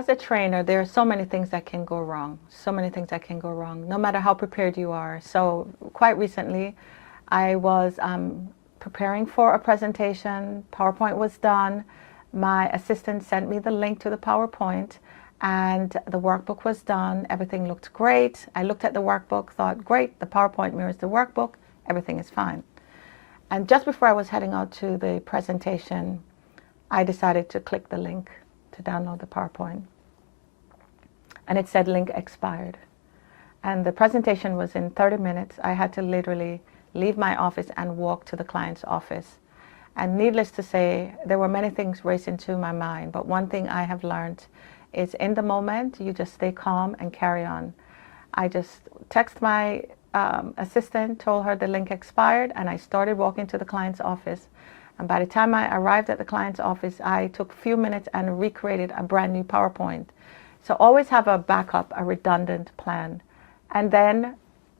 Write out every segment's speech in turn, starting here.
as a trainer, there are so many things that can go wrong. So many things that can go wrong, no matter how prepared you are. So quite recently, I was preparing for a presentation. PowerPoint was done. My assistant sent me the link to the PowerPoint, and the workbook was done. Everything looked great. I looked at the workbook, thought, great, the PowerPoint mirrors the workbook. Everything is fine. And just before I was heading out to the presentation, I decided to click the link to download the PowerPoint. And it said link expired. And the presentation was in 30 minutes. I had to literally leave my office and walk to the client's office. And needless to say, there were many things racing through my mind. But one thing I have learned is in the moment, you just stay calm and carry on. I just text my assistant, told her the link expired, and I started walking to the client's office. And by the time I arrived at the client's office, I took a few minutes and recreated a brand new PowerPoint. So always have a backup, a redundant plan. And then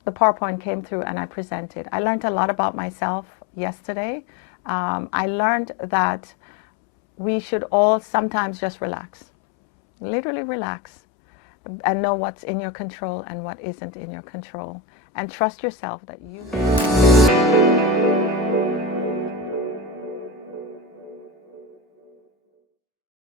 the PowerPoint came through and I presented. I learned a lot about myself yesterday. I learned that we should all sometimes just relax, literally relax, and know what's in your control and what isn't in your control. And trust yourself that you